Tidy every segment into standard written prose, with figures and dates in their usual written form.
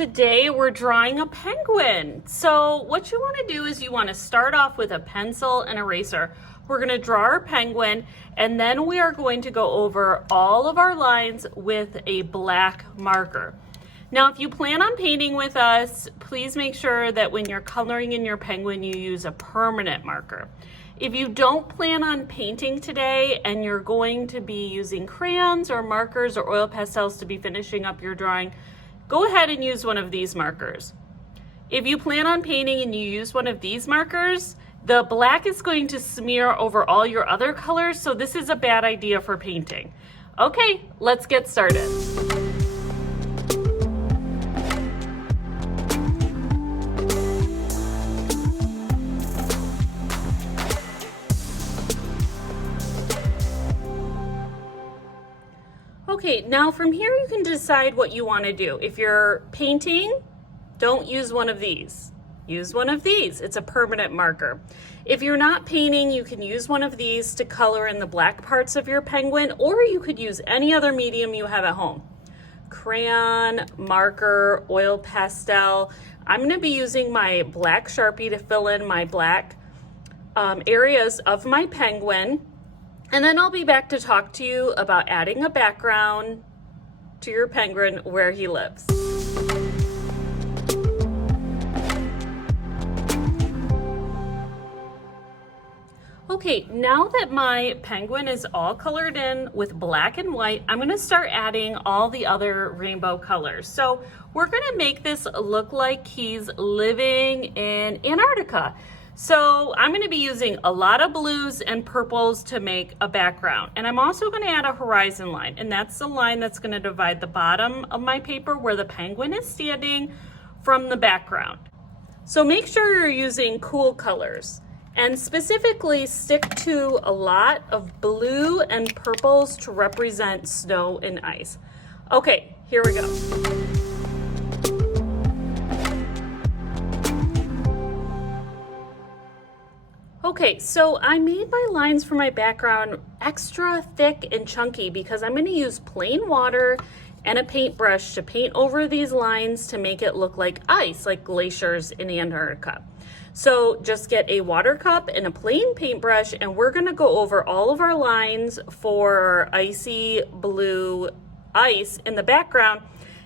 today we're drawing a penguin. So what you want to do is you want to start off with a pencil and eraser. We're going to draw our penguin, and then we are going to go over all of our lines with a black marker. Now, if you plan on painting with us, please make sure that when you're coloring in your penguin, you use a permanent marker. If you don't plan on painting today and you're going to be using crayons or markers or oil pastels to be finishing up your drawing, go ahead and use one of these markers. If you plan on painting and you use one of these markers, the black is going to smear over all your other colors, so this is a bad idea for painting. Okay, let's get started. Okay, now from here you can decide what you want to do. If you're painting, don't use one of these. Use one of these. It's a permanent marker. If you're not painting, you can use one of these to color in the black parts of your penguin, or you could use any other medium you have at home. Crayon, marker, oil pastel. I'm going to be using my black Sharpie to fill in my black areas of my penguin. And then I'll be back to talk to you about adding a background to your penguin where he lives. Okay, now that my penguin is all colored in with black and white, I'm gonna start adding all the other rainbow colors. So we're gonna make this look like he's living in Antarctica. So I'm going to be using a lot of blues and purples to make a background. And I'm also going to add a horizon line, and that's the line that's going to divide the bottom of my paper where the penguin is standing from the background. So make sure you're using cool colors, and specifically stick to a lot of blue and purples to represent snow and ice. Okay, here we go. Okay, so I made my lines for my background extra thick and chunky because I'm going to use plain water and a paintbrush to paint over these lines to make it look like ice, like glaciers in Antarctica. So just get a water cup and a plain paintbrush, and we're going to go over all of our lines for icy blue ice in the background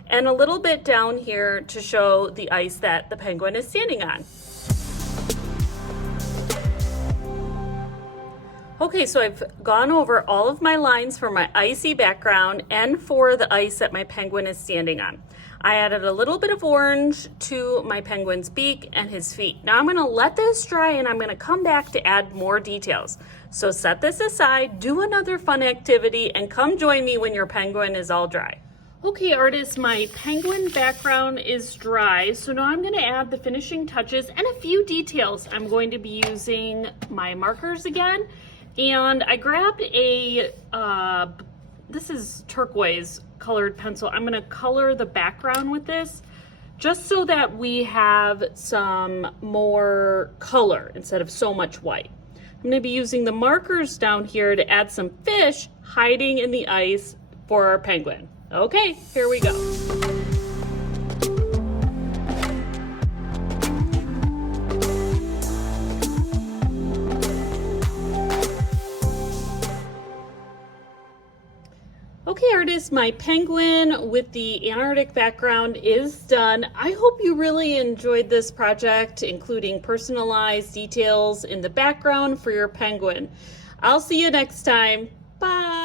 and a little bit down here to show the ice that the penguin is standing on. Okay, so I've gone over all of my lines for my icy background and for the ice that my penguin is standing on. I added a little bit of orange to my penguin's beak and his feet. Now I'm gonna let this dry and I'm gonna come back to add more details. So set this aside, do another fun activity, and come join me when your penguin is all dry. Okay, artists, my penguin background is dry, so now I'm going to add the finishing touches and a few details. I'm going to be using my markers again, and I grabbed a, this is turquoise colored pencil. I'm going to color the background with this just so that we have some more color instead of so much white. I'm going to be using the markers down here to add some fish hiding in the ice for our penguin. Okay, here we go. Okay, artists, my penguin with the Antarctic background is done. I hope you really enjoyed this project, including personalized details in the background for your penguin. I'll see you next time. Bye.